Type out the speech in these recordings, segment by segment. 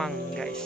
Mamang guys.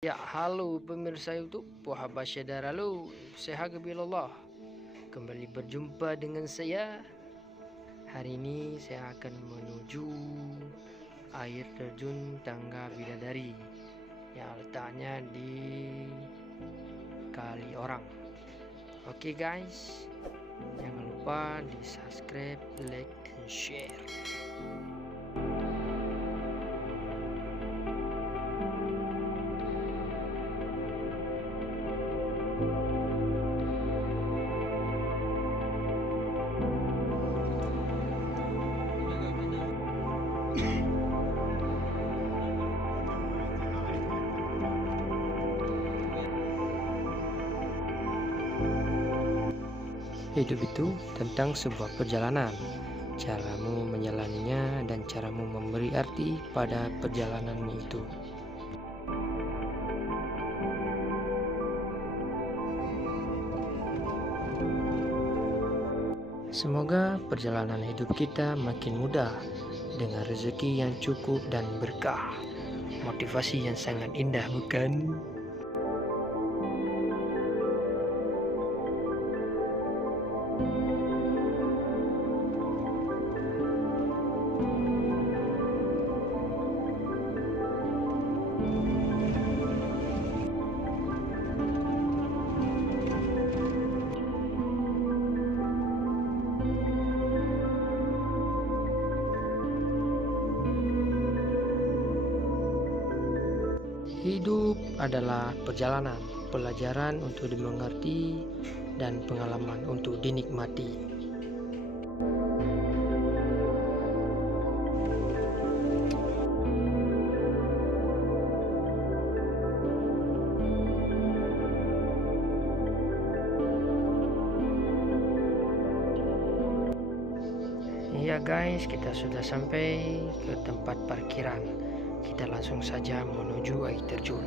Ya, halo pemirsa YouTube, Wahabasya halo, sehabibillah. Kembali berjumpa dengan saya. Hari ini saya akan menuju air terjun Tangga Bidadari yang letaknya di Kali Orang. Oke guys, jangan lupa di subscribe, like, and share. Hidup itu tentang sebuah perjalanan. Caramu menjalaninya dan caramu memberi arti pada perjalananmu itu. Semoga perjalanan hidup kita makin mudah dengan rezeki yang cukup dan berkah. Motivasi yang sangat indah, bukan? Hidup adalah perjalanan, pelajaran untuk dimengerti, dan pengalaman untuk dinikmati. Ya guys, kita sudah sampai ke tempat parkiran. Kita langsung saja menuju air terjun.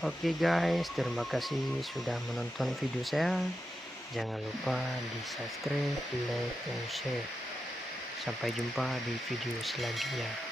Oke guys, terima kasih sudah menonton video saya. Jangan lupa di subscribe, like, and share. Sampai jumpa di video selanjutnya.